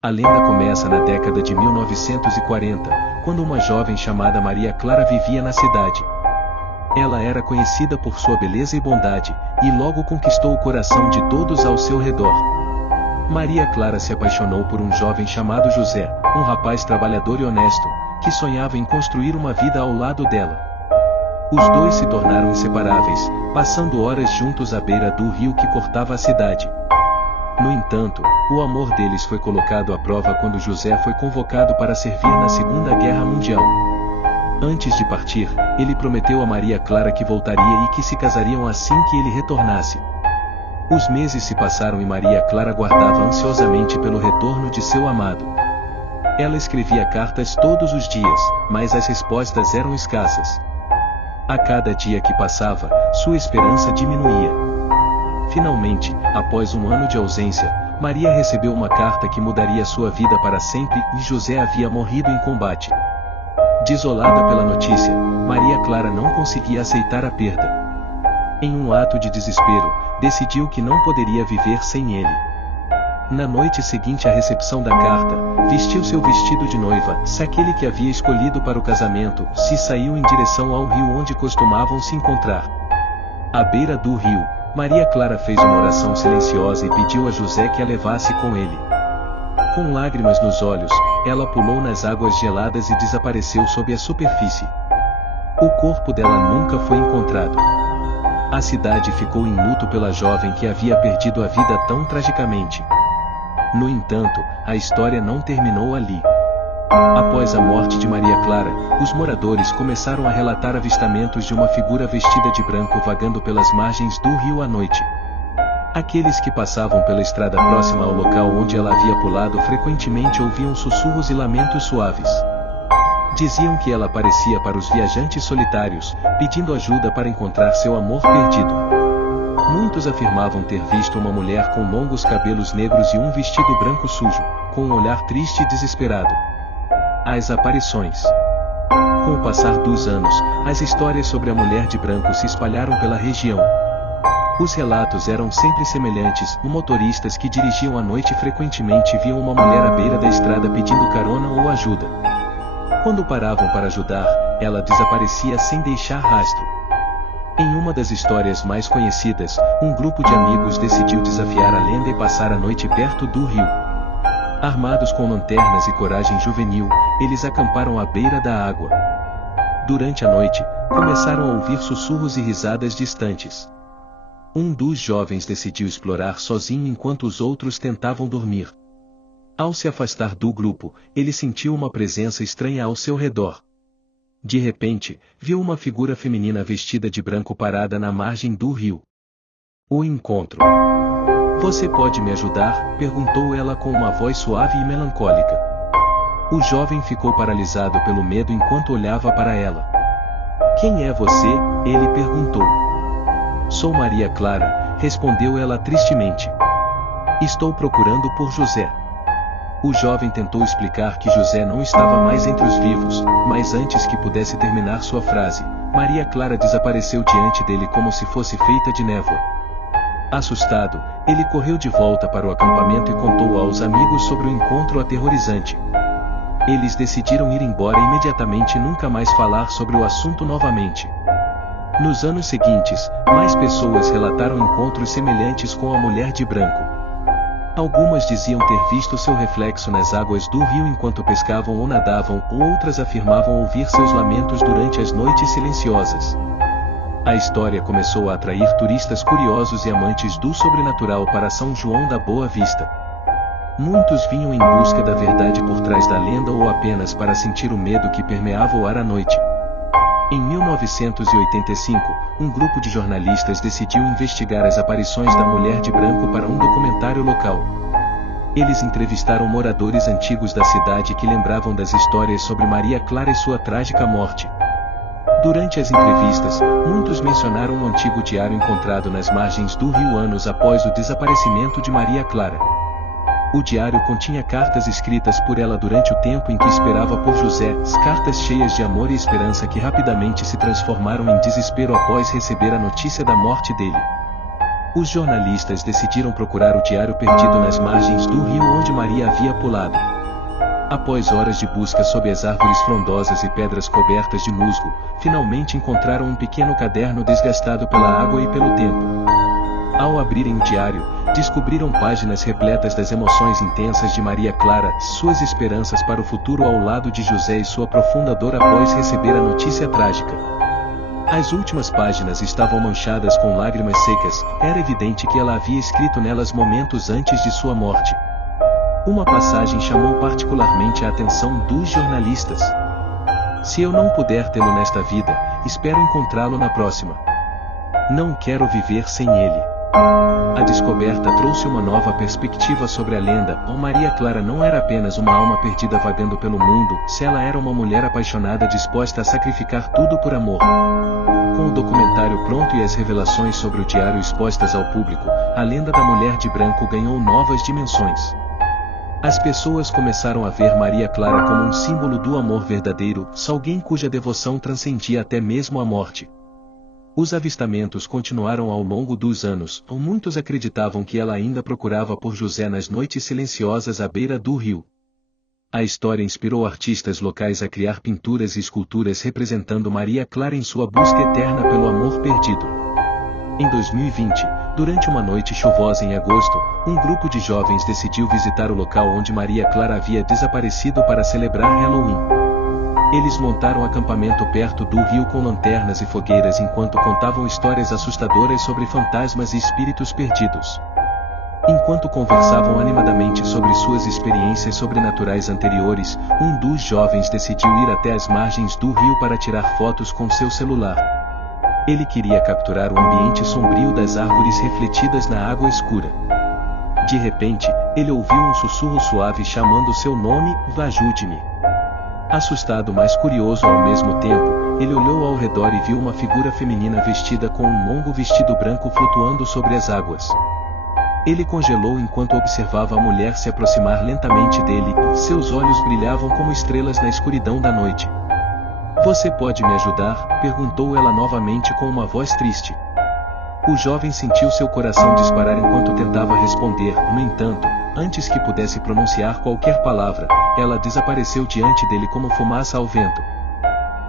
A lenda começa na década de 1940, quando uma jovem chamada Maria Clara vivia na cidade. Ela era conhecida por sua beleza e bondade, e logo conquistou o coração de todos ao seu redor. Maria Clara se apaixonou por um jovem chamado José, um rapaz trabalhador e honesto, que sonhava em construir uma vida ao lado dela. Os dois se tornaram inseparáveis, passando horas juntos à beira do rio que cortava a cidade. No entanto, o amor deles foi colocado à prova quando José foi convocado para servir na Segunda Guerra Mundial. Antes de partir, ele prometeu a Maria Clara que voltaria e que se casariam assim que ele retornasse. Os meses se passaram e Maria Clara aguardava ansiosamente pelo retorno de seu amado. Ela escrevia cartas todos os dias, mas as respostas eram escassas. A cada dia que passava, sua esperança diminuía. Finalmente, após um ano de ausência, Maria recebeu uma carta que mudaria sua vida para sempre e José havia morrido em combate. Desolada pela notícia, Maria Clara não conseguia aceitar a perda. Em um ato de desespero, decidiu que não poderia viver sem ele. Na noite seguinte à recepção da carta, vestiu seu vestido de noiva, aquele que havia escolhido para o casamento, e saiu em direção ao rio onde costumavam se encontrar. À beira do rio, Maria Clara fez uma oração silenciosa e pediu a José que a levasse com ele. Com lágrimas nos olhos, ela pulou nas águas geladas e desapareceu sob a superfície. O corpo dela nunca foi encontrado. A cidade ficou em luto pela jovem que havia perdido a vida tão tragicamente. No entanto, a história não terminou ali. Após a morte de Maria Clara, os moradores começaram a relatar avistamentos de uma figura vestida de branco vagando pelas margens do rio à noite. Aqueles que passavam pela estrada próxima ao local onde ela havia pulado frequentemente ouviam sussurros e lamentos suaves. Diziam que ela aparecia para os viajantes solitários, pedindo ajuda para encontrar seu amor perdido. Muitos afirmavam ter visto uma mulher com longos cabelos negros e um vestido branco sujo, com um olhar triste e desesperado. As aparições. Com o passar dos anos, as histórias sobre a mulher de branco se espalharam pela região. Os relatos eram sempre semelhantes, motoristas que dirigiam à noite frequentemente viam uma mulher à beira da estrada pedindo carona ou ajuda. Quando paravam para ajudar, ela desaparecia sem deixar rastro. Em uma das histórias mais conhecidas, um grupo de amigos decidiu desafiar a lenda e passar a noite perto do rio. Armados com lanternas e coragem juvenil, eles acamparam à beira da água. Durante a noite, começaram a ouvir sussurros e risadas distantes. Um dos jovens decidiu explorar sozinho enquanto os outros tentavam dormir. Ao se afastar do grupo, ele sentiu uma presença estranha ao seu redor. De repente, viu uma figura feminina vestida de branco parada na margem do rio. O encontro. "Você pode me ajudar?", perguntou ela com uma voz suave e melancólica. O jovem ficou paralisado pelo medo enquanto olhava para ela. "Quem é você?", ele perguntou. "Sou Maria Clara", respondeu ela tristemente. "Estou procurando por José." O jovem tentou explicar que José não estava mais entre os vivos, mas antes que pudesse terminar sua frase, Maria Clara desapareceu diante dele como se fosse feita de névoa. Assustado, ele correu de volta para o acampamento e contou aos amigos sobre o encontro aterrorizante. Eles decidiram ir embora imediatamente e nunca mais falar sobre o assunto novamente. Nos anos seguintes, mais pessoas relataram encontros semelhantes com a mulher de branco. Algumas diziam ter visto seu reflexo nas águas do rio enquanto pescavam ou nadavam, outras afirmavam ouvir seus lamentos durante as noites silenciosas. A história começou a atrair turistas curiosos e amantes do sobrenatural para São João da Boa Vista. Muitos vinham em busca da verdade por trás da lenda ou apenas para sentir o medo que permeava o ar à noite. Em 1985, um grupo de jornalistas decidiu investigar as aparições da mulher de branco para um documentário local. Eles entrevistaram moradores antigos da cidade que lembravam das histórias sobre Maria Clara e sua trágica morte. Durante as entrevistas, muitos mencionaram um antigo diário encontrado nas margens do rio anos após o desaparecimento de Maria Clara. O diário continha cartas escritas por ela durante o tempo em que esperava por José, cartas cheias de amor e esperança que rapidamente se transformaram em desespero após receber a notícia da morte dele. Os jornalistas decidiram procurar o diário perdido nas margens do rio onde Maria havia pulado. Após horas de busca sob as árvores frondosas e pedras cobertas de musgo, finalmente encontraram um pequeno caderno desgastado pela água e pelo tempo. Ao abrirem o diário, descobriram páginas repletas das emoções intensas de Maria Clara, suas esperanças para o futuro ao lado de José e sua profunda dor após receber a notícia trágica. As últimas páginas estavam manchadas com lágrimas secas, era evidente que ela havia escrito nelas momentos antes de sua morte. Uma passagem chamou particularmente a atenção dos jornalistas. Se eu não puder tê-lo nesta vida, espero encontrá-lo na próxima. Não quero viver sem ele. A descoberta trouxe uma nova perspectiva sobre a lenda. Maria Clara não era apenas uma alma perdida vagando pelo mundo, se ela era uma mulher apaixonada disposta a sacrificar tudo por amor. Com o documentário pronto e as revelações sobre o diário expostas ao público, a lenda da mulher de branco ganhou novas dimensões. As pessoas começaram a ver Maria Clara como um símbolo do amor verdadeiro, alguém cuja devoção transcendia até mesmo a morte. Os avistamentos continuaram ao longo dos anos, muitos acreditavam que ela ainda procurava por José nas noites silenciosas à beira do rio. A história inspirou artistas locais a criar pinturas e esculturas representando Maria Clara em sua busca eterna pelo amor perdido. Em 2020, durante uma noite chuvosa em agosto, um grupo de jovens decidiu visitar o local onde Maria Clara havia desaparecido para celebrar Halloween. Eles montaram acampamento perto do rio com lanternas e fogueiras enquanto contavam histórias assustadoras sobre fantasmas e espíritos perdidos. Enquanto conversavam animadamente sobre suas experiências sobrenaturais anteriores, um dos jovens decidiu ir até as margens do rio para tirar fotos com seu celular. Ele queria capturar o ambiente sombrio das árvores refletidas na água escura. De repente, ele ouviu um sussurro suave chamando seu nome: ajude-me. Assustado mas curioso ao mesmo tempo, ele olhou ao redor e viu uma figura feminina vestida com um longo vestido branco flutuando sobre as águas. Ele congelou enquanto observava a mulher se aproximar lentamente dele, seus olhos brilhavam como estrelas na escuridão da noite. "Você pode me ajudar?", perguntou ela novamente com uma voz triste. O jovem sentiu seu coração disparar enquanto tentava responder, no entanto, antes que pudesse pronunciar qualquer palavra, ela desapareceu diante dele como fumaça ao vento.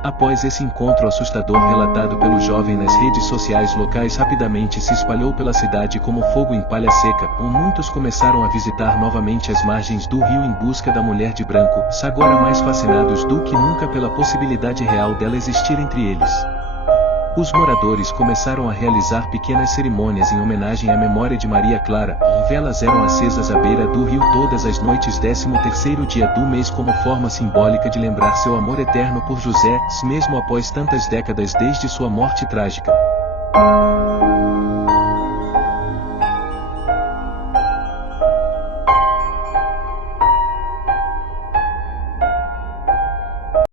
Após esse encontro assustador relatado pelo jovem nas redes sociais locais rapidamente se espalhou pela cidade como fogo em palha seca, muitos começaram a visitar novamente as margens do rio em busca da mulher de branco, agora mais fascinados do que nunca pela possibilidade real dela existir entre eles. Os moradores começaram a realizar pequenas cerimônias em homenagem à memória de Maria Clara. Velas eram acesas à beira do rio todas as noites 13º dia do mês como forma simbólica de lembrar seu amor eterno por José, mesmo após tantas décadas desde sua morte trágica.